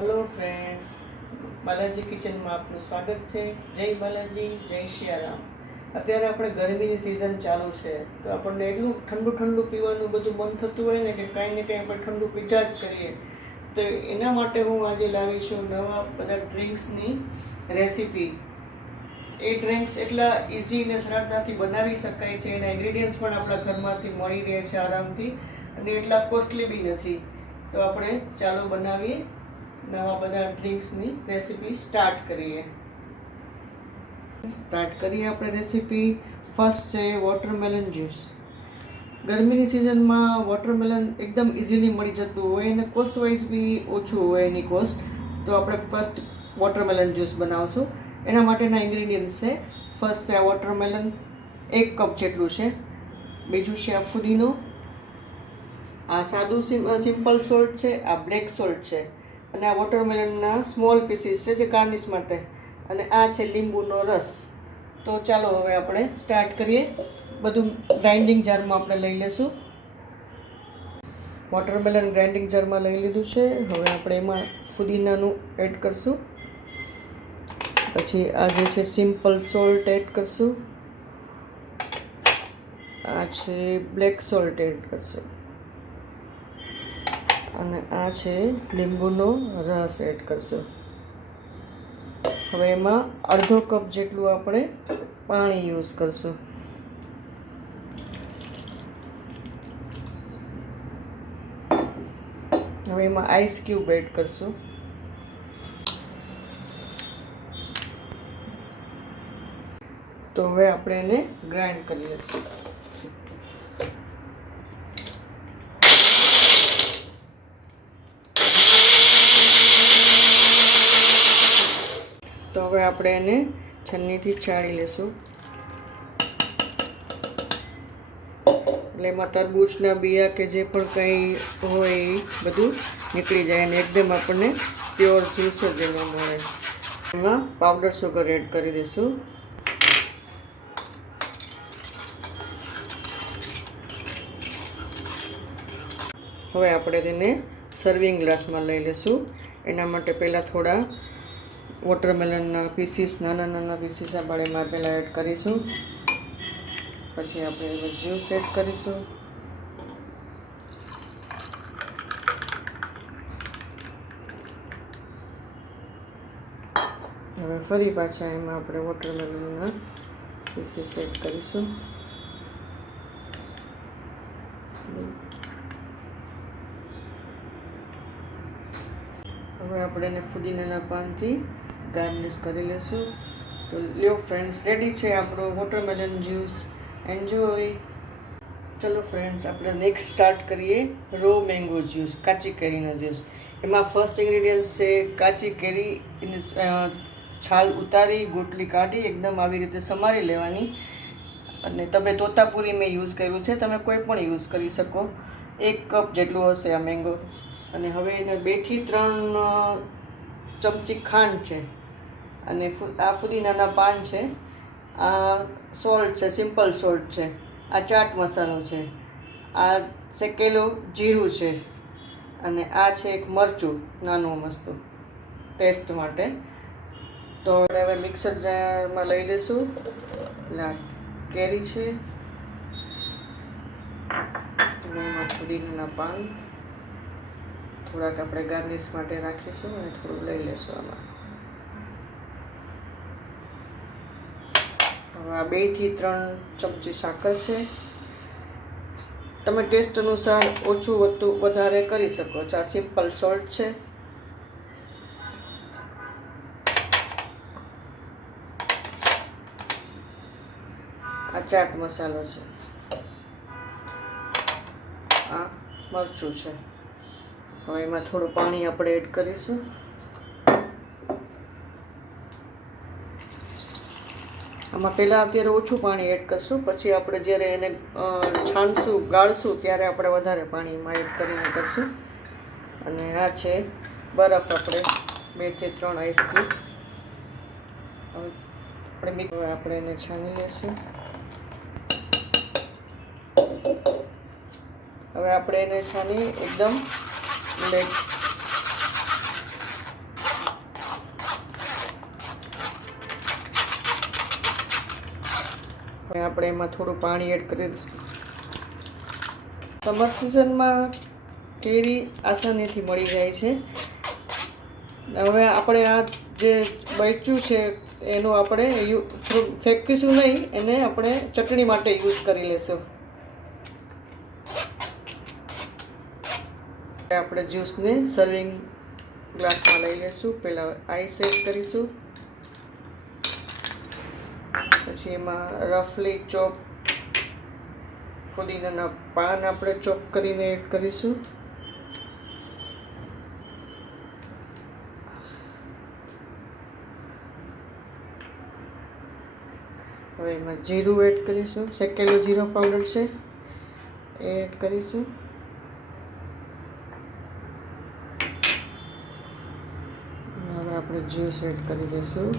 Hello friends, Balaji કિચનમાં આપનું સ્વાગત છે. જય બાલાજી, જય સિયારામ. અત્યારે આપણે ગરમીની સિઝન ચાલુ છે, તો આપણને એટલું ઠંડુ ઠંડુ પીવાનું બધું મન થતું હોય ને કે કાંઈ ને કાંઈ આપણે ઠંડુ પીધા જ કરીએ. તો એના માટે હું આજે લાવી છું નવા બધા ડ્રિંક્સની રેસીપી. એ ડ્રિંક્સ એટલા ઇઝી અને સરળતાથી બનાવી શકાય છે, એના ઇન્ગ્રીડિયન્ટ્સ પણ આપણા ઘરમાંથી મળી રહે છે આરામથી, અને એટલા કોસ્ટલી બી નથી. તો આપણે ચાલો બનાવીએ નવા બધા ડ્રિંક્સની રેસીપી સ્ટાર્ટ કરીએ આપણે રેસીપી. ફર્સ્ટ છે વોટરમેલન જ્યુસ. ગરમીની સિઝનમાં વોટરમેલન એકદમ ઇઝીલી મળી જતું હોય અને કોસ્ટ વાઇઝ બી ઓછું હોય એની કોસ્ટ. તો આપણે ફર્સ્ટ વોટરમેલન જ્યુસ બનાવશું. એના માટેના ઇન્ગ્રીડિયન્ટ્સ છે, ફર્સ્ટ છે આ વોટરમેલન 1 કપ જેટલું છે. બીજું છે આ ફુદીનો, આ સાદું સિમ્પલ સોલ્ટ છે, આ બ્લેક સોલ્ટ છે, અને આ વોટરમેલનના સ્મોલ પીસીસ છે જે ગાર્નિશ માટે, અને આ છે લીંબુનો રસ. તો ચાલો હવે આપણે સ્ટાર્ટ કરીએ. બધું ગ્રાઇન્ડિંગ જારમાં આપણે લઈ લેશું. વોટરમેલન ગ્રાઇન્ડિંગ જારમાં લઈ લીધું છે. હવે આપણે એમાં ફુદીનાનું એડ કરશું. પછી આ જે છે સિમ્પલ સોલ્ટ એડ કરશું. આ છે બ્લેક સોલ્ટ એડ કરશું, અને આ છે લીંબુનો રસ એડ કરશું. હવે એમાં અડધો કપ જેટલું આપણે પાણી યુઝ કરશું. હવે એમાં આઈસ ક્યુબ એડ કરશું. તો હવે આપણે એને ગ્રાઇન્ડ કરી લઈશું. તો હવે આપણે એને છન્નીથી ચાળી લેશું, એટલે એમાં તરબૂચના બિયા કે જે પણ કંઈ હોય એ બધું નીકળી જાય અને એકદમ આપણને પ્યોર જ્યુસ જ એમાં મળે. એમાં પાવડર સુગર એડ કરી દઈશું. હવે આપણે તેને સર્વિંગ ગ્લાસમાં લઈ લઈશું. એના માટે પહેલાં થોડા વોટરમેલનના પીસીસ, નાના પીસીસ આપણે એમાં પહેલાં એડ કરીશું. પછી આપણે એમાં જ્યુસ એડ કરીશું. હવે ફરી પાછા એમાં આપણે વોટરમેલનના પીસીસ એડ કરીશું. હવે આપણે એને ફુદીનાના પાનથી ગાર્નિશ કરી લઈશું. તો લ્યો ફ્રેન્ડ્સ, રેડી છે આપણો વોટરમેલન જ્યુસ. એન્જોય. ચલો ફ્રેન્ડ્સ, આપણે નેક્સ્ટ સ્ટાર્ટ કરીએ રો મેંગો જ્યુસ, કાચી કેરીનો જ્યુસ. એમાં ફર્સ્ટ ઇન્ગ્રીડિયન્ટ્સ છે કાચી કેરી. છાલ ઉતારી, ગોટલી કાઢી એકદમ આવી રીતે સમારી લેવાની. અને તમે તોતાપુરી મેં યુઝ કર્યું છે, તમે કોઈ પણ યુઝ કરી શકો. 1 કપ જેટલું હશે આ મેંગો. અને હવે એને 2 થી 3 ચમચી ખાંડ છે, અને આ ફુદીનાના પાન છે, આ સોલ્ટ છે, સિમ્પલ સોલ્ટ છે, આ ચાટ મસાલો છે, આ શેકેલું જીરું છે, અને આ છે એક મરચું નાનું મસ્તું ટેસ્ટ માટે. તો હવે મિક્સર જારમાં લઈ લઈશું. એટલે કેરી છે, એમાં ફુદીનાના પાન થોડાક આપણે ગાર્નિશ માટે રાખીશું, અને થોડું લઈ લઈશું આમાં. હવે આ 2 થી 3 ચમચી સાકર છે. તમે ટેસ્ટ અનુસાર ઓછું વધતું વધારે કરી શકો છો. આ સિમ્પલ સોલ્ટ છે. આ ચાટ મસાલો છે, આ મરચું છે. હવે એમાં થોડું પાણી આપણે એડ કરીશું. આમાં પહેલાં અત્યારે ઓછું પાણી એડ કરશું, પછી આપણે જ્યારે એને છાણશું, ગાળશું, ત્યારે આપણે વધારે પાણીમાં એડ કરીને કરશું. અને આ છે બરફ, આપણે 2 થી 3 આઈસ ક્યુબ. હવે આપણે એને છાણી લઈશું. હવે આપણે એને છાની એકદમ હવે આપણે એમાં થોડું પાણી એડ કરી દઈશું. સમર સિઝનમાં કેરી આસાનીથી મળી જાય છે. હવે આપણે આ જે બચ્યું છે એનું આપણે ફેંકીશું નહીં, એને આપણે ચટણી માટે યુઝ કરી લેશું. આપણે જ્યુસને સર્વિંગ ગ્લાસમાં લઈ લઈશું. પહેલાં આઈસ એડ કરીશું, પછી એમાં રફલી ચોપ ફુદીનાના પાન આપણે ચોપ કરીને એડ કરીશું. હવે એમાં જીરું એડ કરીશું, શેકેલું જીરો પાવડર છે એ એડ કરીશું. હવે આપણે જ્યુસ એડ કરી દઈશું.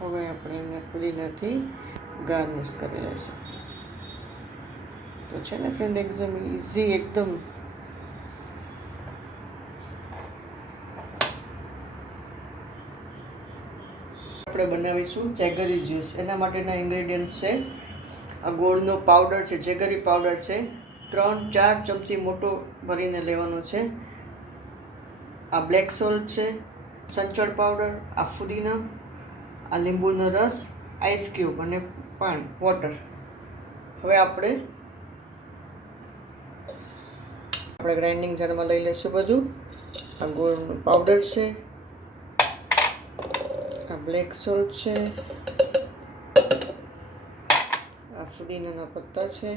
હવે આપણે એને ફુદીનાથી ગાર્નિશ કરી લઈશું. તો છે ને ફ્રેન્ડ, એકદમ ઇઝી, એકદમ આપણે બનાવીશું જેગરી જ્યુસ. એના માટેના ઇન્ગ્રેડિયન્ટ્સ છે આ ગોળનો પાવડર છે, જેગરી પાવડર છે, 3-4 ચમચી મોટો ભરીને લેવાનો છે. આ બ્લેક સોલ્ટ છે, સંચળ પાવડર, આ ફુદીના, આ લીંબુનો રસ, આઈસ ક્યુબ અને પાણી, વોટર. હવે આપણે ગ્રાઇન્ડિંગ જારમાં લઈ લઈશું બધું. આ ગોળનો પાવડર છે, આ બ્લેક સોલ્ટ છે, આ ફુદીનાના પત્તા છે,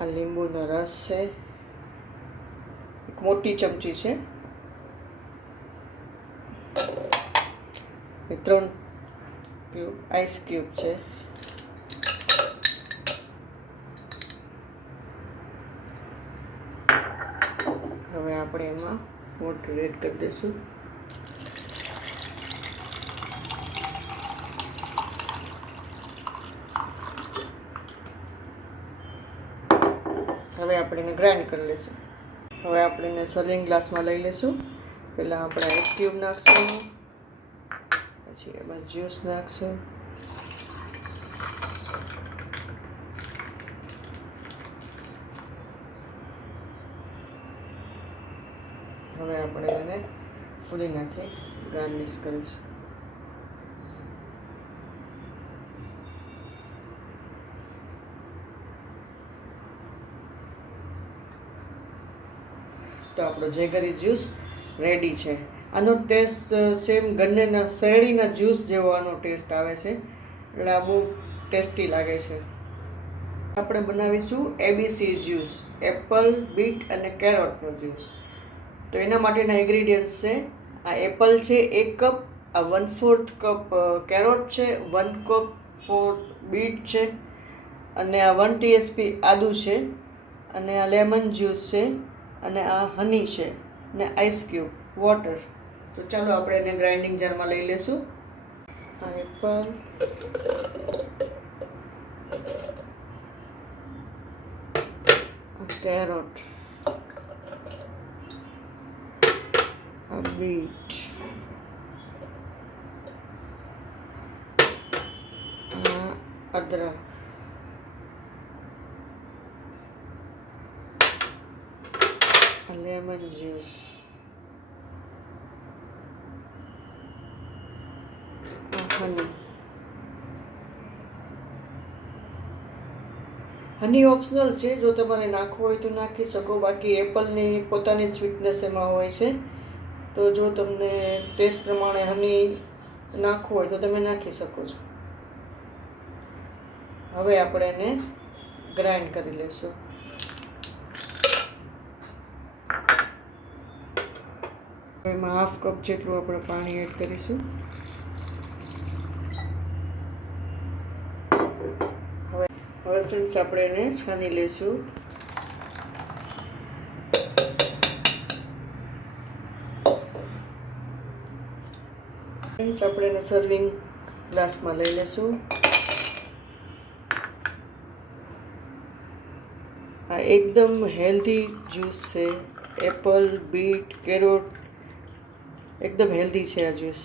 આ લીંબુનો રસ છે, એક મોટી ચમચી છે, 3 ક્યુબ આઈસ ક્યુબ છે. હવે આપણે એમાં વોટર એડ કરી દઈશું. હવે આપણે એને ગ્રાઇન્ડ કરી લઈશું. હવે આપણે એને સર્વિંગ ગ્લાસમાં લઈ લઈશું. પહેલાં આપણે આઈસ ક્યુબ નાખશું, પછી એમાં જ્યુસ નાખશું, હવે આપણે એને ફુદીનાથી ગાર્નિશ કરીશું. તો આપણો જેગરી જ્યુસ રેડી છે. આનો ટેસ્ટ સેમ ગન્નેના શેરડીના જ્યુસ જેવો આનો ટેસ્ટ આવે છે, એટલે આ બહુ ટેસ્ટી લાગે છે. આપણે બનાવીશું એબીસી જ્યુસ, એપલ, બીટ અને કેરોટનો જ્યુસ. તો એના માટેના ઇન્ગ્રેડિયન્ટ્સ છે આ એપલ છે 1 કપ, આ 1/4 કપ કેરોટ છે, 1 કપ 4 બીટ છે, અને આ 1 ટીએસપી આદુ છે, અને આ લેમન જ્યુસ છે, અને આ હની છે, અને આઈસ ક્યુબ, વોટર. તો ચાલો આપણે એને ગ્રાઇન્ડિંગ જારમાં લઈ લઈશું. આ એપલ, કેરોટ, આ બીટ, આ અદરક, આ લેમન જ્યુસ, આ હની ઓપ્શનલ છે, જો તમારે નાખવું હોય તો નાખી શકો. બાકી એપલની પોતાની સ્વીટનેસ એમાં હોય છે, તો જો તમને ટેસ્ટ પ્રમાણે હની નાખવું હોય તો તમે નાખી શકો છો. હવે આપણે એને ગ્રાઇન્ડ કરી લઈશું. એમાં 1/2 કપ જેટલું આપણે પાણી એડ કરીશું. હવે ફ્રેન્ડ્સ આપણે એને છાની લઈશું. ફ્રેન્ડ્સ આપણે એને સર્વિંગ ગ્લાસમાં લઈ લઈશું. આ એકદમ હેલ્ધી જ્યુસ છે. એપલ, બીટ, કેરોટ એકદમ હેલ્ધી છે આ જ્યુસ.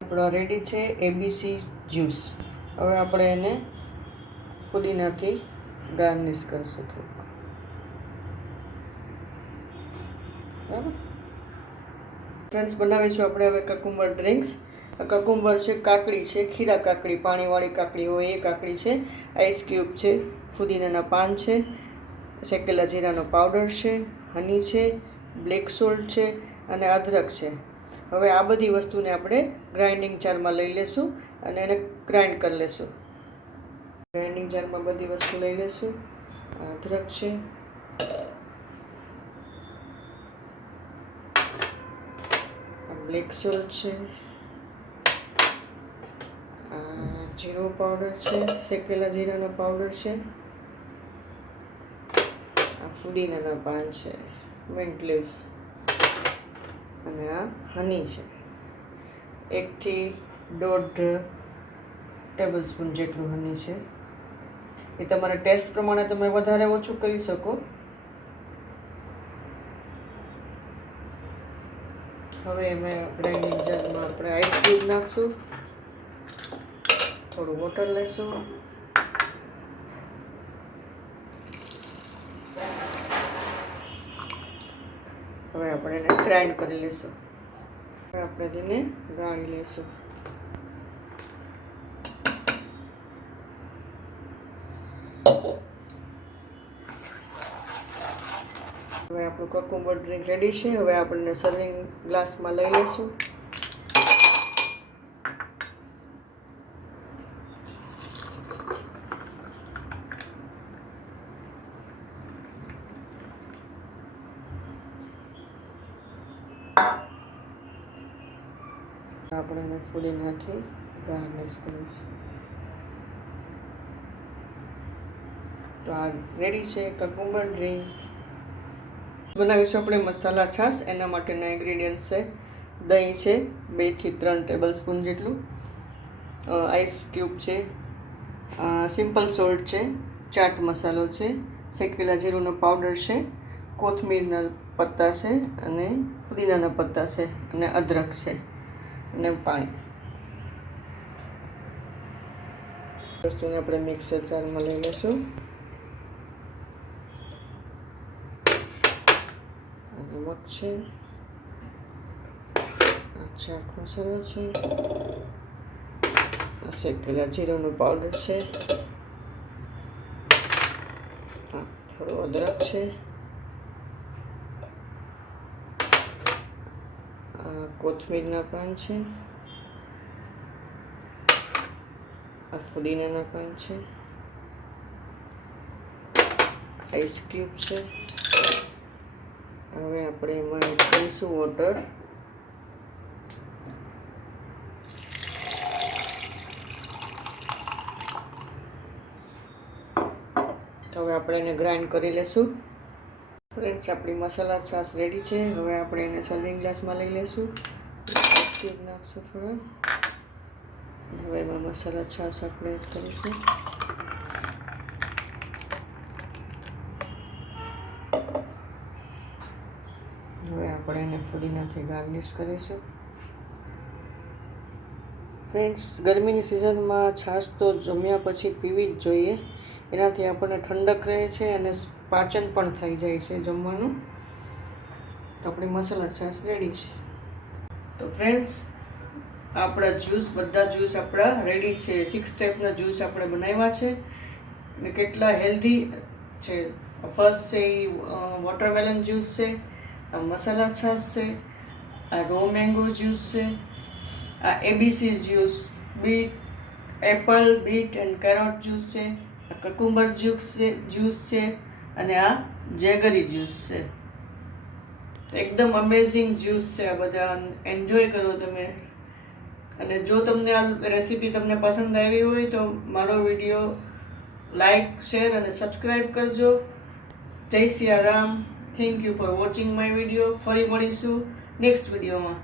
આપણો રેડી છે એબીસી જ્યુસ. હવે આપણે એને ફુદીનાથી ગાર્નિશ કરીશું થોડુંક. બરાબર ફ્રેન્ડ્સ, બનાવીશું આપણે હવે કકુંબર ડ્રિંક્સ. કકુંબર છે, કાકડી છે, ખીરા કાકડી, પાણીવાળી કાકડી હોય એ કાકડી છે, આઈસ ક્યુબ છે, ફુદીનાના પાન છે, શેકેલા જીરાનો પાવડર છે, હની છે, બ્લેક સોલ્ટ છે અને અદરક છે. હવે આ બધી વસ્તુને આપણે ગ્રાઇન્ડિંગ જારમાં લઈ લેશું અને એને ગ્રાઇન્ડ કરી લેશું. ગ્રાઇન્ડિંગ જારમાં બધી વસ્તુ લઈ લેશું. અદરક છે, બ્લેક સોલ્ટ છે, જીરો પાવડર છે, શેકેલા જીરાનો પાવડર છે, આ ફુદીનાના પાન છે, મિન્ટ લીવ્સ અને આ હની છે. 1 થી 1.5 ટેબલ સ્પૂન જેટલું હની છે. એ તમારા ટેસ્ટ પ્રમાણે તમે વધારે ઓછું કરી શકો. હવે એમાં ગ્રાઇન્ડિંગ જારમાં આપણે આઈસ ક્યુબ નાખશું, થોડું વોટર લેશું, હવે આપણે એને ગ્રાઇન્ડ કરી લઈશું. હવે આપણે તેને ગાળી લઈશું. હવે આપણું કકુંબર ડ્રિંક રેડી છે. હવે આપણને સર્વિંગ ગ્લાસમાં લઈ લઈશું. આપણે એને ફુદીનાથી ગાર્નિશ કરીશું. તો આ રેડી છે કકુંબર ડ્રિંક. બનાવીશું આપણે મસાલા છાશ. એના માટેના ઇન્ગ્રીડિયન્ટ્સ છે: દહીં છે 2 થી 3 ટેબલ સ્પૂન જેટલું, આઈસ ક્યુબ છે, સિમ્પલ સોલ્ટ છે, ચાટ મસાલો છે, શેકેલા જીરુંનો પાવડર છે, કોથમીરના પત્તા છે અને ફુદીનાના પત્તા છે અને અદરક છે અને પાણી. વસ્તુને આપણે મિક્સર જારમાં લઈ લઈશું. નમક છે, આ ચાટ મસાલો છે, આ શેકેલા જીરુંનો પાવડર છે, આ થોડું અદરક છે, આ કોથમીરના પાન છે, આ ફુદીનાના પાન છે, આઈસ ક્યુબ છે. હવે આપણે એમાં એડ કરીશું વોટર. હવે આપણે એને ગ્રાઇન્ડ કરી લેશું. ફ્રેન્ડ્સ, આપણી મસાલા છાશ રેડી છે. હવે આપણે એને સર્વિંગ ગ્લાસમાં લઈ લેશું. આઈસ ક્યુબ નાખશું થોડા. હવે એમાં મસાલા છાશ આપણે એડ કરીશું. હવે આપણે એને ફુદીનાથી ગાર્નિશ કરીશું. ફ્રેન્ડ્સ, ગરમીની સિઝનમાં છાશ તો જમ્યા પછી પીવી જ જોઈએ. એનાથી આપણને ઠંડક રહે છે અને પાચન પણ થઈ જાય છે જમવાનું. તો આપણી મસાલા છાશ રેડી છે. તો ફ્રેન્ડ્સ, આપણા જ્યુસ, બધા જ્યુસ આપણા રેડી છે. 6 ટાઈપના જ્યુસ આપણે બનાવ્યા છે અને કેટલા હેલ્ધી છે. ફર્સ્ટ છે એ વોટરમેલન જ્યુસ છે, આ મસાલા છાશ છે, આ રો મેંગો જ્યુસ છે, આ ABC juice, Apple, bit and કેરોટ juice છે, આ કકુંબર જ્યુસ છે અને આ જેગરી જ્યુસ છે. એકદમ અમેઝિંગ જ્યુસ છે આ બધા. એન્જોય કરો તમે. અને જો તમને આ રેસીપી તમને પસંદ આવી હોય તો મારો વિડીયો લાઈક, શેર અને સબસ્ક્રાઈબ કરજો. જય Siya Ram. Thank you for watching my video. ફરી મળીશું નેક્સ્ટ વિડીયોમાં.